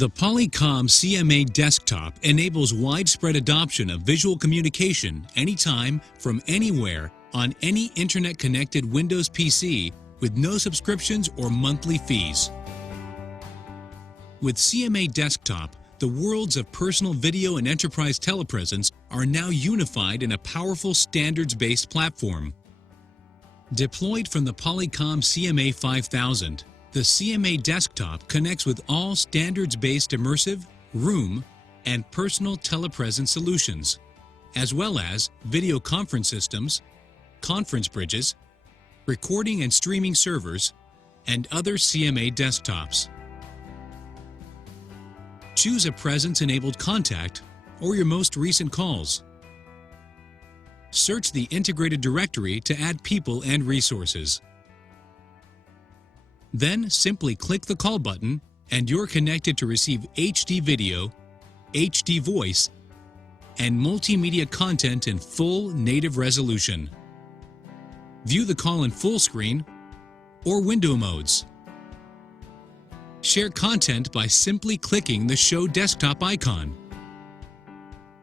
The Polycom CMA desktop enables widespread adoption of visual communication anytime, from anywhere, on any internet-connected Windows PC with no subscriptions or monthly fees. With CMA Desktop, the worlds of personal video and enterprise telepresence are now unified in a powerful standards-based platform. Deployed from the Polycom CMA 5000, the CMA Desktop connects with all standards-based immersive, room, and personal telepresence solutions, as well as video conference systems, conference bridges, recording and streaming servers, and other CMA desktops. Choose a presence-enabled contact or your most recent calls. Search the integrated directory to add people and resources. Then simply click the call button and you're connected to receive HD video, HD voice, and multimedia content in full native resolution. View the call in full screen or window modes. Share content by simply clicking the Show Desktop icon.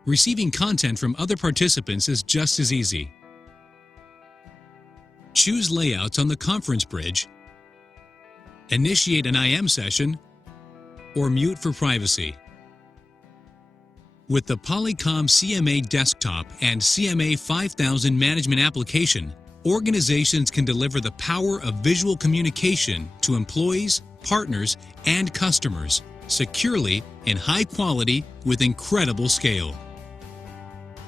Receiving content from other participants is just as easy. Choose layouts on the conference bridge, initiate an IM session, or mute for privacy. With the Polycom CMA Desktop and CMA 5000 management application, organizations can deliver the power of visual communication to employees, partners, and customers securely in high quality with incredible scale.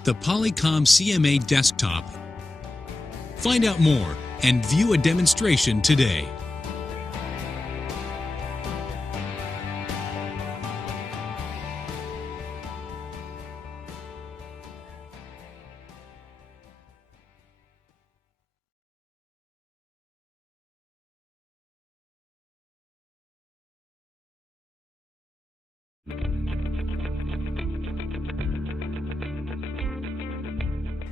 The Polycom CMA Desktop. Find out more and view a demonstration today.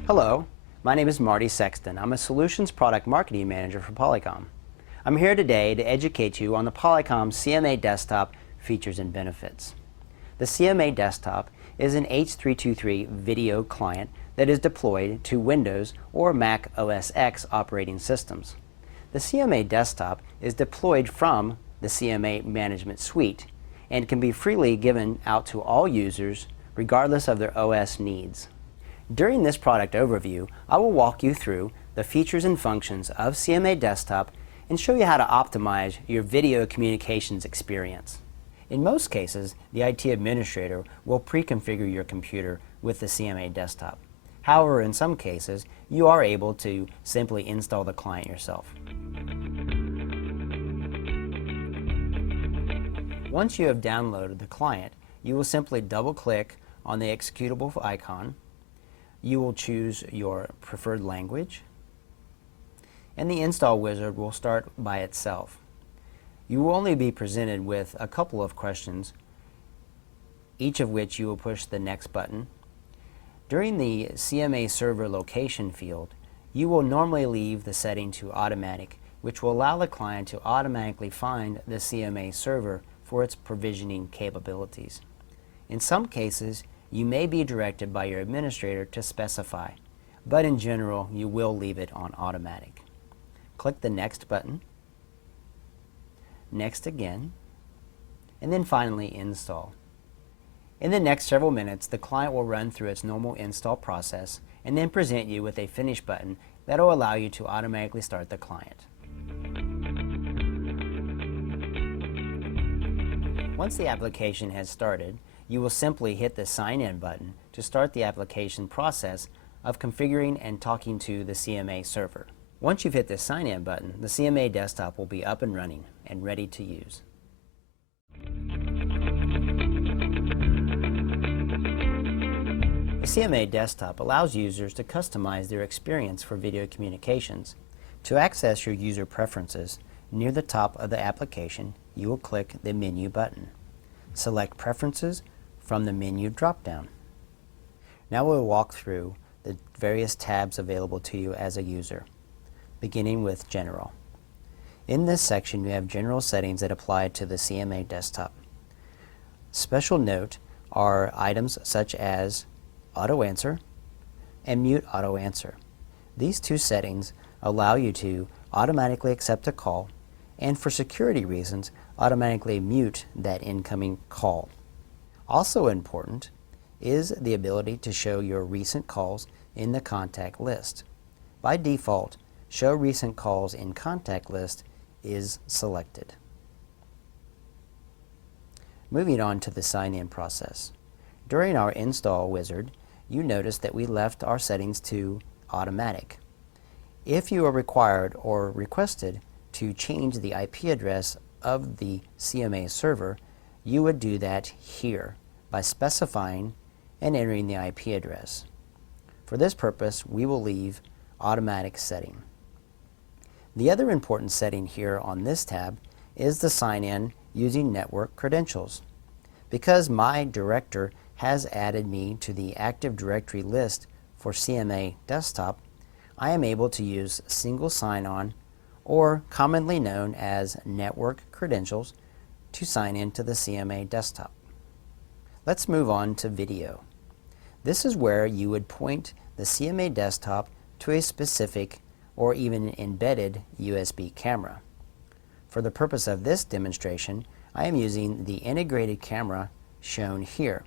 Hello, my name is Marty Sexton. I'm a Solutions Product Marketing Manager for Polycom. I'm here today to educate you on the Polycom CMA Desktop features and benefits. The CMA Desktop is an H.323 video client that is deployed to Windows or Mac OS X operating systems. The CMA Desktop is deployed from the CMA Management Suite and can be freely given out to all users regardless of their OS needs. During this product overview, I will walk you through the features and functions of CMA Desktop and show you how to optimize your video communications experience. In most cases, the IT administrator will pre-configure your computer with the CMA Desktop. However, in some cases, you are able to simply install the client yourself. Once you have downloaded the client, you will simply double-click on the executable icon. You will choose your preferred language, and the install wizard will start by itself. You will only be presented with a couple of questions, each of which you will push the next button. During the CMA server location field, you will normally leave the setting to automatic, which will allow the client to automatically find the CMA server for its provisioning capabilities. In some cases, you may be directed by your administrator to specify, but in general, you will leave it on automatic. Click the Next button, Next again, and then finally Install. In the next several minutes, the client will run through its normal install process and then present you with a Finish button that will allow you to automatically start the client. Once the application has started, you will simply hit the Sign In button to start the application process of configuring and talking to the CMA server. Once you've hit the Sign In button, the CMA Desktop will be up and running and ready to use. The CMA Desktop allows users to customize their experience for video communications. To access your user preferences, near the top of the application, you will click the Menu button. Select Preferences from the menu drop-down. Now we'll walk through the various tabs available to you as a user, beginning with General. In this section, you have general settings that apply to the CMA Desktop. Special note are items such as auto answer and mute auto answer. These two settings allow you to automatically accept a call and, for security reasons, automatically mute that incoming call. Also important is the ability to show your recent calls in the contact list. By default, Show Recent Calls in Contact List is selected. Moving on to the sign-in process. During our install wizard, you notice that we left our settings to automatic. If you are required or requested to change the IP address of the CMA server, you would do that here by specifying and entering the IP address. For this purpose, we will leave automatic setting. The other important setting here on this tab is the sign-in using network credentials. Because my director has added me to the Active Directory list for CMA Desktop, I am able to use single sign-on, or commonly known as network credentials, to sign into the CMA Desktop. Let's move on to video. This is where you would point the CMA Desktop to a specific or even embedded USB camera. For the purpose of this demonstration, I am using the integrated camera shown here.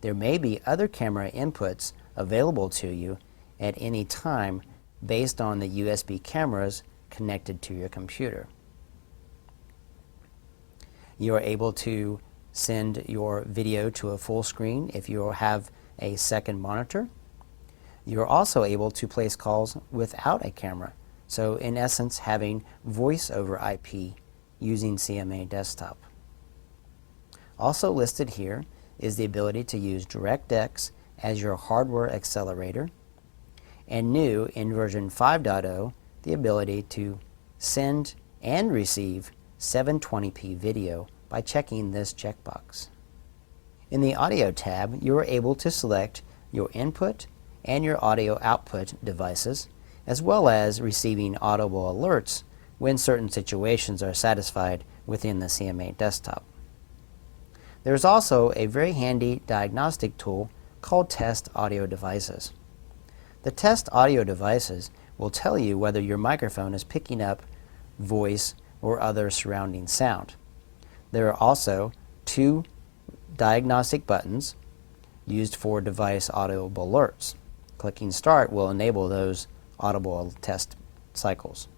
There may be other camera inputs available to you at any time based on the USB cameras connected to your computer. You are able to send your video to a full screen if you have a second monitor. You are also able to place calls without a camera, so in essence having voice over IP using CMA Desktop. Also listed here is the ability to use DirectX as your hardware accelerator, and new in version 5.0, the ability to send and receive 720p video by checking this checkbox. In the Audio tab, you are able to select your input and your audio output devices, as well as receiving audible alerts when certain situations are satisfied within the CMA Desktop. There is also a very handy diagnostic tool called Test Audio Devices. The Test Audio Devices will tell you whether your microphone is picking up voice or other surrounding sound. There are also two diagnostic buttons used for device audible alerts. Clicking Start will enable those audible test cycles.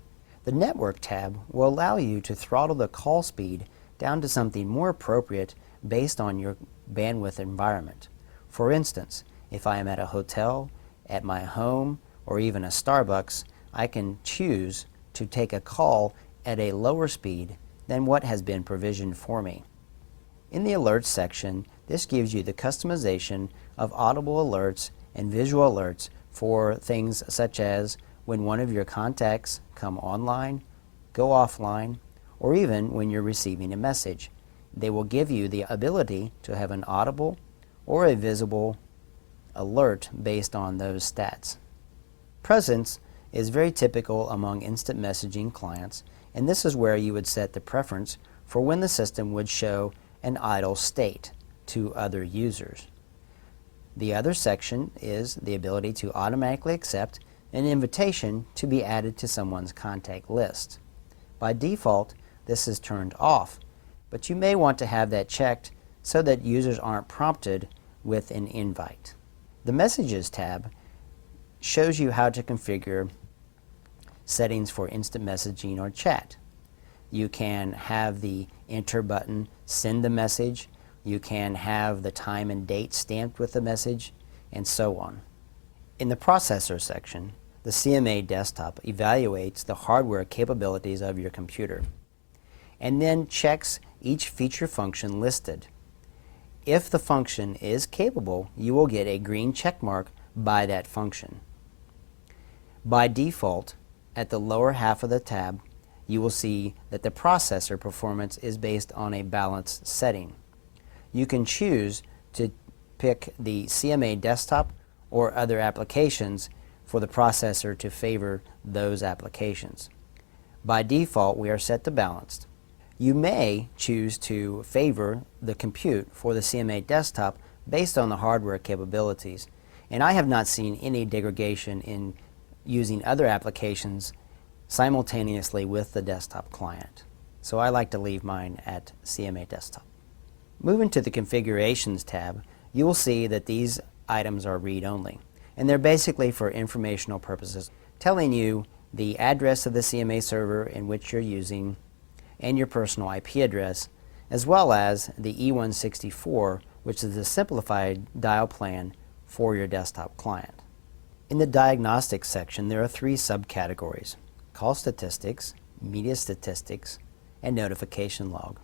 The Network tab will allow you to throttle the call speed down to something more appropriate based on your bandwidth environment. For instance, if I am at a hotel, at my home, or even a Starbucks, I can choose to take a call at a lower speed than what has been provisioned for me. In the Alerts section, this gives you the customization of audible alerts and visual alerts for things such as when one of your contacts come online, go offline, or even when you're receiving a message. They will give you the ability to have an audible or a visible alert based on those stats. Presence is very typical among instant messaging clients, and this is where you would set the preference for when the system would show an idle state to other users. The other section is the ability to automatically accept an invitation to be added to someone's contact list. By default, this is turned off, but you may want to have that checked so that users aren't prompted with an invite. The Messages tab shows you how to configure settings for instant messaging or chat. You can have the enter button send the message, you can have the time and date stamped with the message, and so on. In the Processor section, the CMA Desktop evaluates the hardware capabilities of your computer and then checks each feature function listed. If the function is capable, you will get a green check mark by that function. By default, at the lower half of the tab, you will see that the processor performance is based on a balanced setting. You can choose to pick the CMA Desktop or other applications for the processor to favor those applications. By default, we are set to balanced. You may choose to favor the compute for the CMA desktop based on the hardware capabilities. And I have not seen any degradation in using other applications simultaneously with the desktop client. So I like to leave mine at CMA desktop. Moving to the configurations tab, you will see that these items are read-only. And they're basically for informational purposes, telling you the address of the CMA server in which you're using and your personal IP address, as well as the E164, which is the simplified dial plan for your desktop client. In the diagnostics section, there are three subcategories: call statistics, media statistics, and notification log.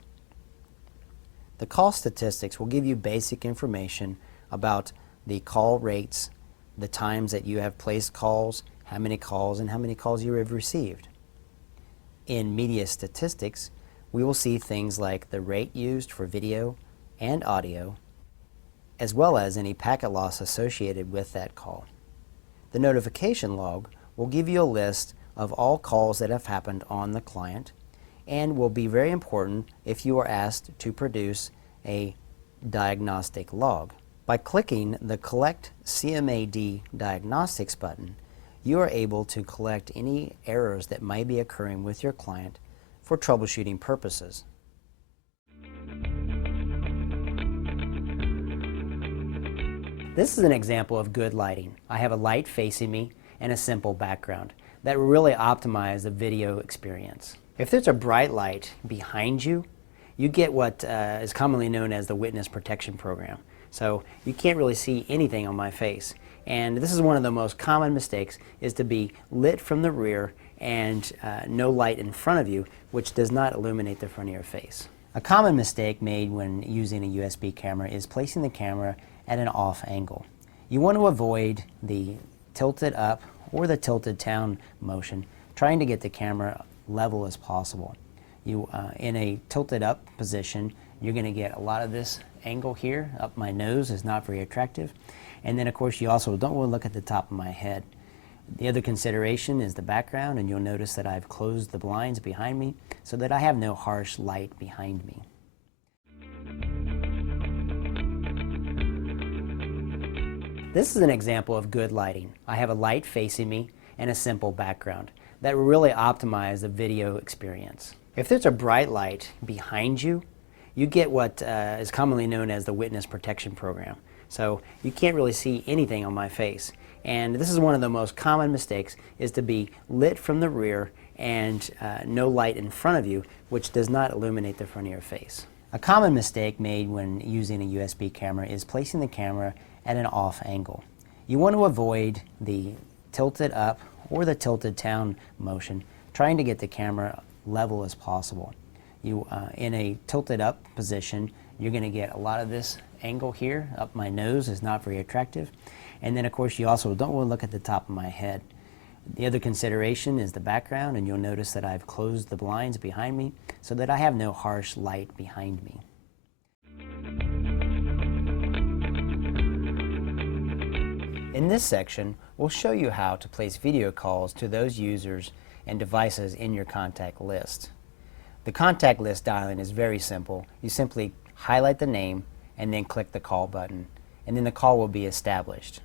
The call statistics will give you basic information about the call rates, the times that you have placed calls, how many calls, and how many calls you have received. In media statistics, we will see things like the rate used for video and audio, as well as any packet loss associated with that call. The notification log will give you a list of all calls that have happened on the client and will be very important if you are asked to produce a diagnostic log. By clicking the Collect CMAD Diagnostics button, you are able to collect any errors that might be occurring with your client for troubleshooting purposes. This is an example of good lighting. I have a light facing me and a simple background that will really optimize the video experience. If there's a bright light behind you, you get what is commonly known as the witness protection program. So you can't really see anything on my face. And this is one of the most common mistakes, is to be lit from the rear and no light in front of you, which does not illuminate the front of your face. A common mistake made when using a USB camera is placing the camera at an off angle. You want to avoid the tilted up or the tilted down motion, trying to get the camera level as possible. In a tilted up position, you're going to get a lot of this angle here up my nose is not very attractive. And then of course you also don't want to look at the top of my head. The other consideration is the background, and you'll notice that I've closed the blinds behind me so that I have no harsh light behind me. This is an example of good lighting. I have a light facing me and a simple background that will really optimize the video experience. If there's a bright light behind you, you get what is commonly known as the witness protection program. So you can't really see anything on my face. And this is one of the most common mistakes, is to be lit from the rear and no light in front of you, which does not illuminate the front of your face. A common mistake made when using a USB camera is placing the camera at an off angle. You want to avoid the tilted up or the tilted down motion, trying to get the camera level as possible. In a tilted up position, you're going to get a lot of this angle here up my nose is not very attractive. And then of course you also don't want to look at the top of my head. The other consideration is the background, and you'll notice that I've closed the blinds behind me so that I have no harsh light behind me. In this section, we'll show you how to place video calls to those users and devices in your contact list. The contact list dialing is very simple. You simply highlight the name and then click the call button, and then the call will be established.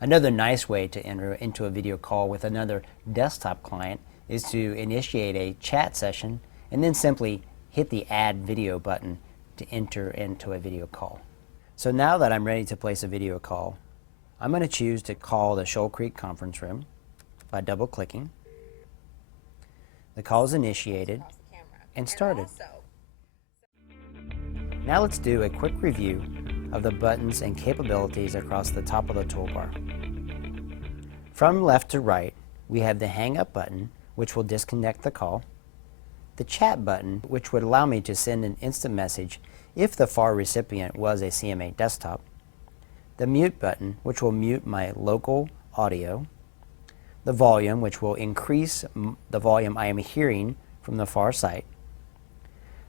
Another nice way to enter into a video call with another desktop client is to initiate a chat session and then simply hit the Add Video button to enter into a video call. So now that I'm ready to place a video call, I'm going to choose to call the Shoal Creek conference room by double-clicking. The call is initiated and started. Now let's do a quick review of the buttons and capabilities across the top of the toolbar. From left to right, we have the Hang Up button, which will disconnect the call, the Chat button, which would allow me to send an instant message if the FAR recipient was a CMA desktop, the Mute button, which will mute my local audio, the Volume, which will increase the volume I am hearing from the FAR site,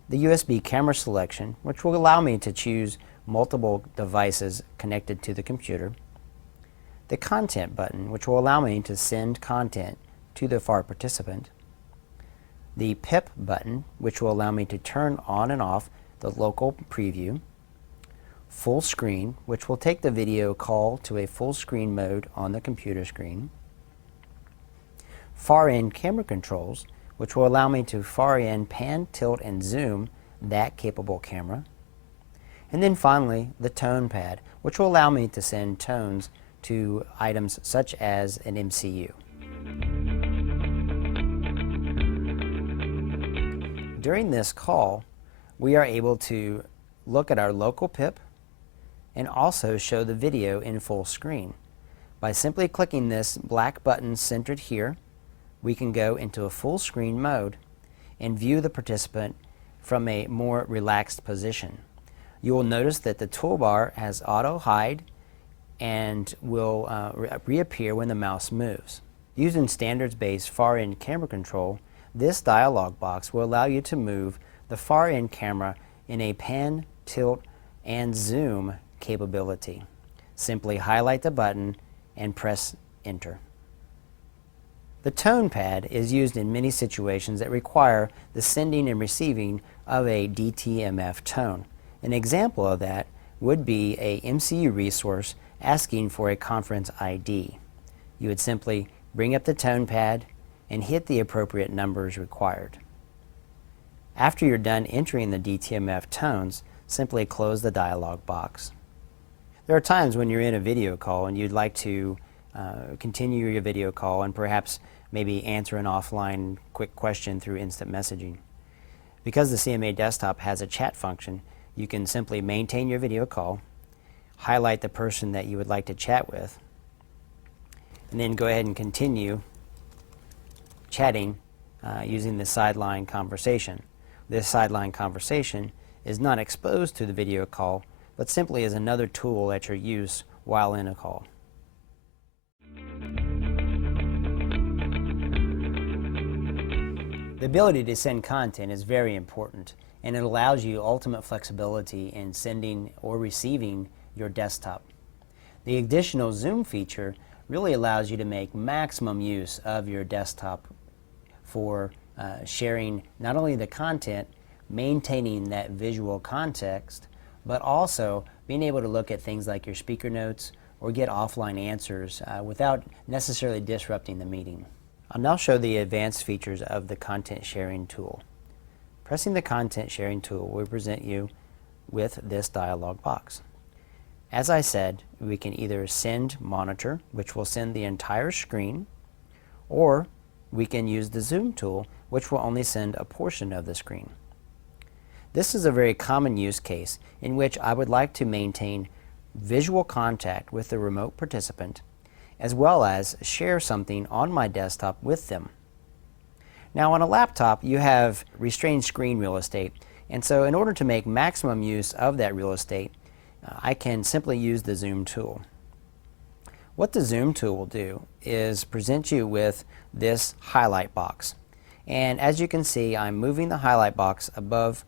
the USB camera selection, which will allow me to choose multiple devices connected to the computer, the Content button, which will allow me to send content to the FAR participant, the PIP button, which will allow me to turn on and off the local preview, full screen, which will take the video call to a full screen mode on the computer screen, far end camera controls, which will allow me to far end pan, tilt, and zoom that capable camera, and then finally the tone pad, which will allow me to send tones to items such as an MCU. During this call, we are able to look at our local PIP and also show the video in full screen. By simply clicking this black button centered here, we can go into a full screen mode and view the participant from a more relaxed position. You will notice that the toolbar has auto hide and will reappear when the mouse moves. Using standards-based far end camera control, this dialog box will allow you to move the far end camera in a pan, tilt, and zoom capability. Simply highlight the button and press enter. The tone pad is used in many situations that require the sending and receiving of a DTMF tone. An example of that would be a MCU resource asking for a conference ID. You would simply bring up the tone pad and hit the appropriate numbers required. After you're done entering the DTMF tones, simply close the dialog box. There are times when you're in a video call and you'd like to continue your video call and perhaps maybe answer an offline quick question through instant messaging. Because the CMA desktop has a chat function, you can simply maintain your video call, highlight the person that you would like to chat with, and then go ahead and continue chatting using the sideline conversation. This sideline conversation is not exposed to the video call, but simply is another tool at your use while in a call. The ability to send content is very important, and it allows you ultimate flexibility in sending or receiving your desktop. The additional zoom feature really allows you to make maximum use of your desktop for sharing not only the content, maintaining that visual context, but also being able to look at things like your speaker notes or get offline answers without necessarily disrupting the meeting. I'll now show the advanced features of the content sharing tool. Pressing the content sharing tool will present you with this dialog box. As I said, we can either send monitor, which will send the entire screen, or we can use the zoom tool, which will only send a portion of the screen. This is a very common use case in which I would like to maintain visual contact with the remote participant, as well as share something on my desktop with them. Now on a laptop, you have restrained screen real estate, and so in order to make maximum use of that real estate, I can simply use the zoom tool. What the zoom tool will do is present you with this highlight box. And as you can see, I'm moving the highlight box above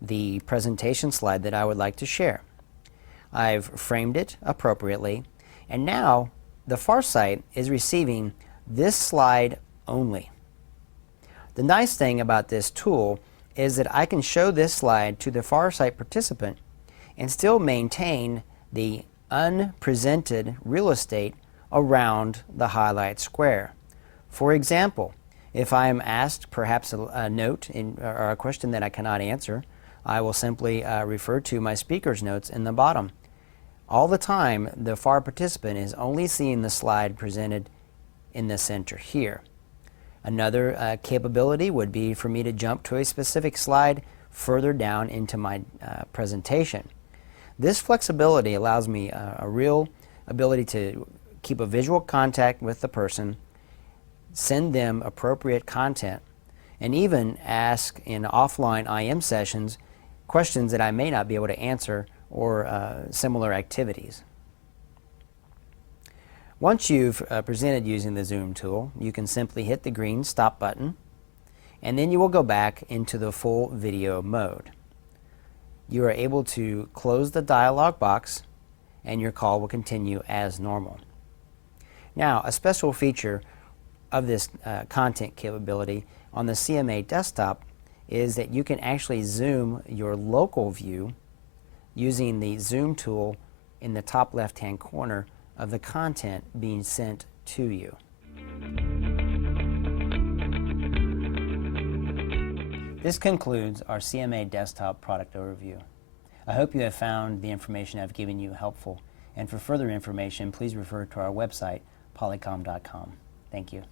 the presentation slide that I would like to share. I've framed it appropriately, and now the far side is receiving this slide only. The nice thing about this tool is that I can show this slide to the far side participant and still maintain the unpresented real estate around the highlight square. For example, if I am asked perhaps a note or a question that I cannot answer, I will simply refer to my speaker's notes in the bottom. All the time, the far participant is only seeing the slide presented in the center here. Another capability would be for me to jump to a specific slide further down into my presentation. This flexibility allows me a real ability to keep a visual contact with the person, send them appropriate content, and even ask in offline IM sessions questions that I may not be able to answer or similar activities. Once you've presented using the zoom tool, you can simply hit the green stop button, and then you will go back into the full video mode. You are able to close the dialog box and your call will continue as normal. Now, a special feature of this content capability on the CMA desktop is that you can actually zoom your local view using the zoom tool in the top left-hand corner of the content being sent to you. This concludes our CMA desktop product overview. I hope you have found the information I've given you helpful, and for further information please refer to our website polycom.com. Thank you.